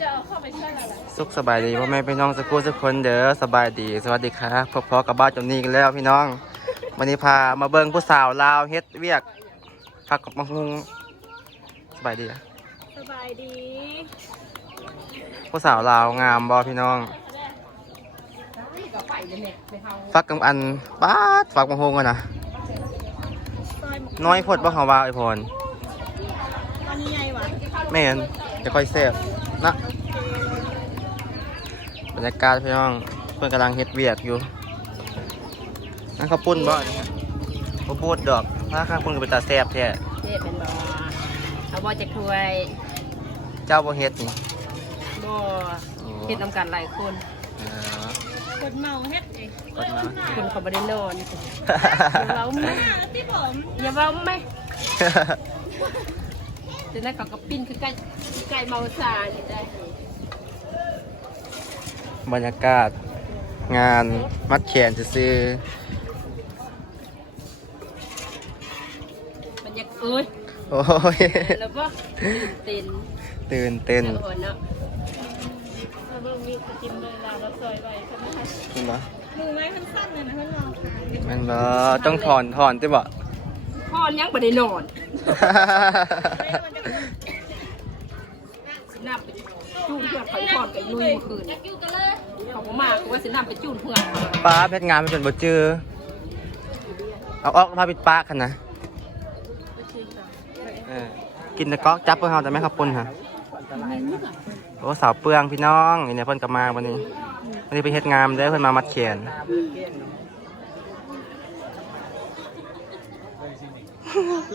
จะเอาเข้าไปช่วยอะไรสุขสบายดีพ่อแม่พี่น้องสักครู่สักคนเด้อสบายดี สวัสดีครับพบพอกับบ้านจำนี้กันแล้วพี่น้องวันนี้พามาเบิ่งผู้สาวลาวเฮ็ดเวียกพักกับมังคุงสบายดีอะสบายดีผู้สาวลาวงามบ่พี่น้องฟักกับอันป้าดฟักมังคุงกันนะซอยหมกน้อยโพดบ่เฮาว่าไอพรตอนนี้ไงวะแม่นจะค่อยแซ่บ นะบรรยากาศพี่น้องเพิ่นกำลังเฮ็ดเวียกอยู่นั่นข้าวปุ้นบ่นี่บ่พูดดอกถ้าข้าวปุ้นก็เป็นตาแซ่บแท้เจ๊เป็นบอเอาบอจะถ้วยเจ้าบ่เฮ็ดนี่บอเฮ็ดนำกันหลายคนเออกดเมาเฮ็ดเองกดมาคุณเขาบ่ได้นอนอย่าเว้าไหมที่ผมอย่าเว้าไหม เดี๋ยวนั้นเขาก็ปิ้นคือไก่คือไก่เมาซานี่ได้บรรยากาศงานมัดแขนซื้อมันอยากเอ้ยๆโอ้ย แล้วบ่ตื่นตื่นเต้นเต้นแล้วเนาะเราเบิ่งมีสกินเลยลาวแล้วซอยไว้ใช่ไหมคะขึ้นบ่มือไม้มันสั้นเลยนะเพื่อนลองค่ะแมันบ่ต้องถอนถอนติบ่ พ่อยังบ่ได้นอนสินับไปจูนเพื่อนเขาพ่อนกับลุยเมื่อคืนเขาบ่มาเขาว่าสินับไปจูนเพื่อนป้าเพชรงานไปจนบ่เจอเอาออกพาปิดปากกันนะเออกินตะก๊อกจับเพื่อเฮาแต่ไม่ขับปุ่นค่ะโอ้สาวเปลืองพี่น้องนี่เนี่ยเพิ่นกลับมาวันนี้วันนี้ไปเฮ็ดงานเด้เพิ่อนมามัดแขน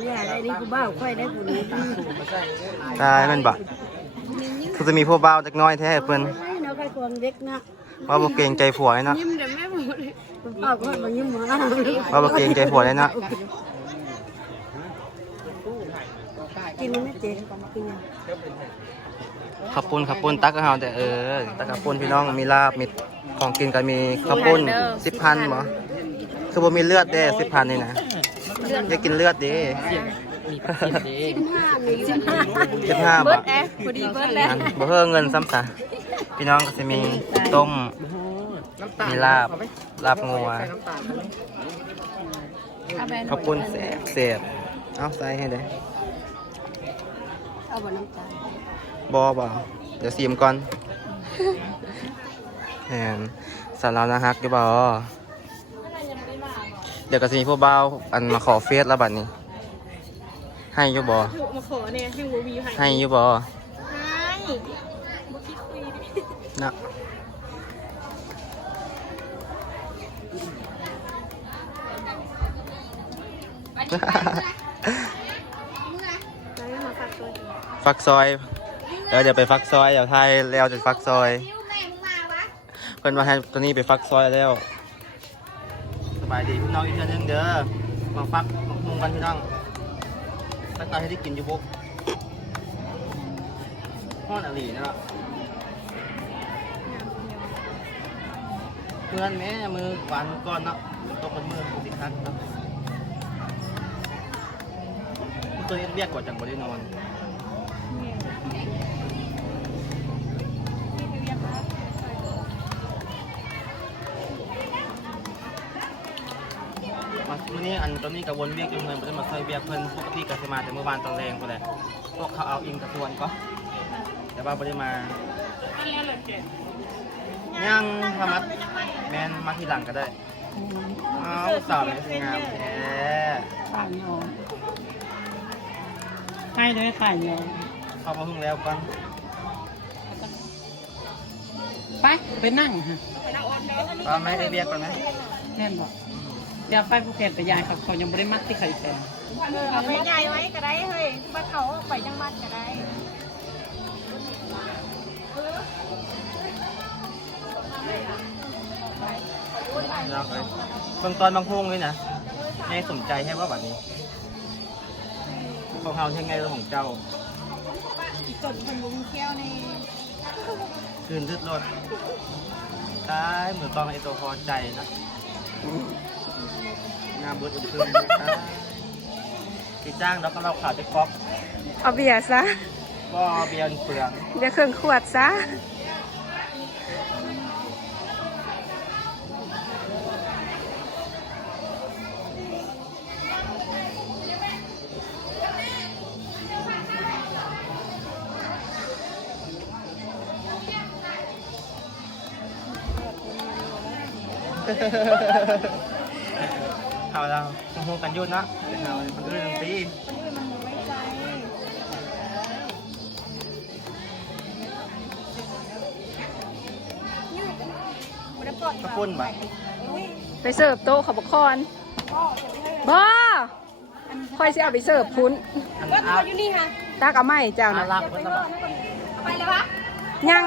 อย่าได้นี่กูบ้าค่อยได้กูนี้ตายแมันบ่คือจะมีพวกเบาจักหน้อยแท้เพิ่นเนาะไปควงเด็กนะว่าบ่เกรงใจผัวเลยเนาะยิ้มเดี๋ยวแม่บอกเลยเป้าก็มายิ้มมาว่าบ่เกรงใจผัวเลยเนาะกินไม่เจ๊กินขับปุ้นขับปุ้นตักก็เฮาแต่เออตักขับปุ้นพี่น้องมีลาบมีของกินก็มีขับปุ้น10,000บ่คือบ่มีเลือดเด้10,000นี่นะ อยากกินเลือดเด้สิบห้าสิบห้าเบิบาร์ดทแอร์พอดีเบิร์ดแล้วอันบ่เพิ่มเงินซ้ำซะพี่น้องก็จะมีต้ม มีลาบ ลาบงัวข้าวปุ้นแสบแสบเอาใส่ให้เลยเอาบนน้ำตาลบอบ่เดี๋ยวซีมก่อนแหนสารเรานะฮักดีบ่ เดี๋ยวก็จะมีพวกเบาวอันมาขอเฟซแล้วบัดนี้ ให้อยู่บ่ถูกมาขอเนี่ยให้วัววีให้ให้อยู่บ่ให้บุคิดคุยดินะแล้วมาฝากตัวเองฟักซอยเดี๋ยวเดี๋ยวไปฟักซอยเดี๋ยวไทยแล้วจะฟักซอย เพิ่นมาให้ตัวนี้ไปฟักซอยแล้วส บายดีพี่น้องอีกเทื่อนึงเด้อมาฟักมุงกันพี่น้องตั้งใจให้ได้กินอยู่บุกห้อนอลีเนาะเพื่อนแม่มือหวานก้อนเนาะตกบนมือกูสิคันเนาะตัวนี้เรียกกว่าจังบ่ได้นน มาวันนี้อัน ตอนนี้กับวนเวียกอยู่เงินเพิ่นมาซอยเวียกเพิ่นปกติก็สิมาแต่เมื่อวานตอนแรงพุ่นแหละพวกเขาเอาอิงกระทวนก็แต่ว่าบ่ได้มายังทำมัดแม่นมาทีหลังก็ได้อ้าวสาวเลยสวยงามแท้ข่ายยอให้ด้วยข่ายยอเข้ามาพึ่งแล้วก่อนไปไปนั่งฮะว่าไหมได้เรียกก่อนไหมแน่นบอก เดี๋ยวไปภูเก็ตไปยายเขาเขายังไม่ได้มัดที่ไข่แฟนเอาไปใหญ่ไว้ก็ได้เฮ้ยบ้านเขาไปจังบ้านก็ได้เราไปเบิ่งตอนบางพงเลยนะให้สนใจให้ว่าแบบนี้ของเฮาใช่ไงเรื่องของเจ้าอีกจนคนลุงเที่ยวในคืนทึดรถตายเหมือนตอนไอตัวพอใจนะ งามเบิดอุ่นคืนตายที่จ้างแล้วก็เราข่าวจะก๊อกเอาเบียร์ซะก็เบียร์เปลืองเดี๋ยวเครื่องขวดซะ เอาแล้วโฮกันยุ่นเนาะเอามันเรื่องตีกระปุ้นบ่ไปเสิร์ฟโต๊ะขอบคอนบ้าคอยสิเอาไปเสิร์ฟพุ้นอันอาบตักเอาไม่เจ้าอานะลับมันบ่ไปเลยวะยัง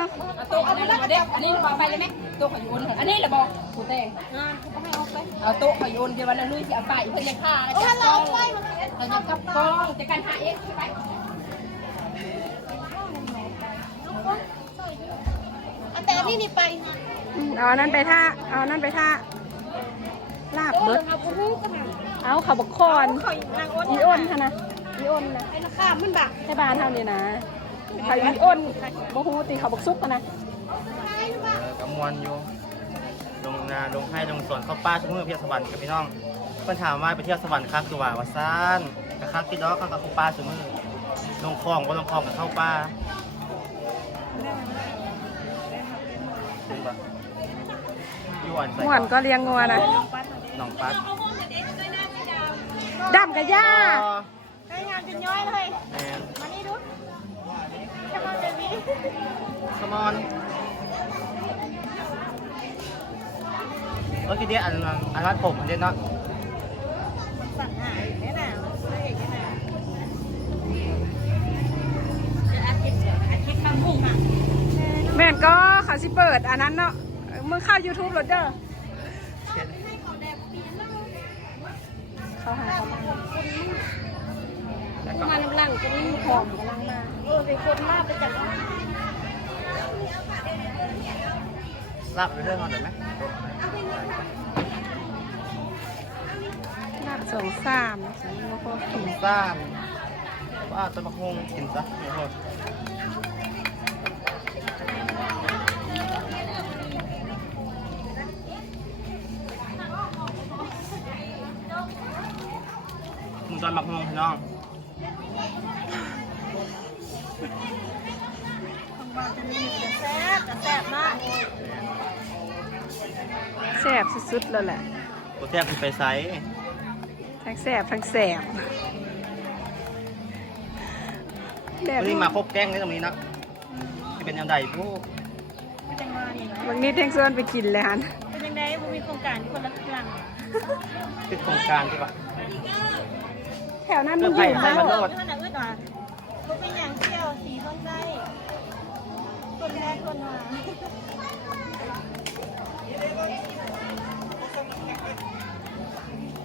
โต๊ะอันนี้มาเด็กอันนี้มาไปเลยไหมโต๊ะขยุนอันนี้แหละบอกถูเต้ เอาโต๊ะขยุนเดี๋ยววันนั้นลุยจะเอาไปเพื่อนยังฆ่าแล้วจะเราไปเราจะกับกองจะกันหาเองไปแต่อันนี้นี่ไปเอาอันนั้นไปท่าเอาอันนั้นไปท่าลาบเบิดเอาผู้ฮู้กันเอาขับคอนข่อยนางอ้นอีอ้นค่ะนะอีอ้นนะไอ้ราคามันบักให้บ้านเท่านี้นะเขาอีอ้นโมโหตีขาบอกซุกกันนะเออกำมวนอยู่ ลงนาลงให้ลงสวนเข้าป้าชุกมือเพียรสวรรค์กับพี่น้องเพิ่นถามว่าไปเที่ยวสวรรค์คักคือว่าว่าซ่านกะคักพี่น้องเขากับเข้าป้าชุกมือลงคลองบ่ลงคลองกับเข้าป้าเห็นปะอยู่อ่อนใส่ม่วนก็เลี้ยงงัวนะหนองปัดดำกับย่าได้งานจนย้อยเลยแอนมานี่ดูจะมาแบบนี้คอมอน เมื่อกี้เดียอันนั้นอันนั้นผมอันเดียเนาะสั่งหาอยู่เนี่ยนะไม่เห็นเนี่ยนะอาทิตย์อาทิตย์บางพุ่งอะแม่นก็เขาสิเปิดอันนั้นเนาะมึงเข้า YouTube รถเด้อเขาหาเขามาแล้วก็มาลังๆจะมีหอมกำลังมาเออเป็นคนลาบไปจากว่า ลาบไปเรื่องเอาเดี๋ยวไหมลาบสองสามฉันมาพอกินซ่านว่าต้นมะฮงกินซะเดี๋ยวโทษมึงตอนมักฮงพี่น้องของบ้านจะมีแต่แซ่บแต่แซ่บมาก แซ่บสุดๆแล้วแหละโปรแทบคือไปไซส์ทั้งแซ่บทั้งแซ่บแบวับนนี้มาพบแกล้งในตรงนี้เนาะที่เป็นยังไงพวกเป็นจังมานี่นะบางนิดแทงส่วนไปกินเลยฮันเป็นจังไดบ่มีโครงการคนละครั้งติดโครงการใช่ปะแถวนั้นเพื่มัอนไผ่อยู่ไผ่มันโลดมันน่ะอึดว่าบ่เป็นหยังเที่ยวสีต้นไส้คนแรกคนมา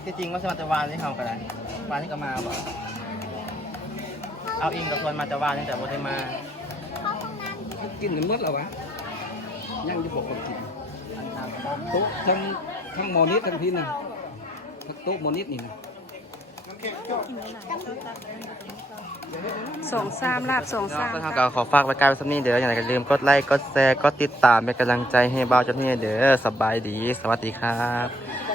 ที่จริงว่าสมัตวานที่เขากันนะวานที่ก็มาบอกเอาอิงกับส่วนมาจะวานตั้งแต่วันได้มากินกันหมดแล้ววะยังจะบอกคนกินโต๊ะทั้งทั้งหมอนิดทั้งพี่นะทั้งโต๊ะหมอนิดนี่นะสองสามลาบสองเนาะสามก็ทางการขอฝากรายการไว้สักนี้เด้ออย่างไรก็อย่าลืมกดไลค์กดแชร์กดติดตามเป็นกำลังใจให้บ่าวเจ้าที่เด้อสบายดี สวัสดีครับ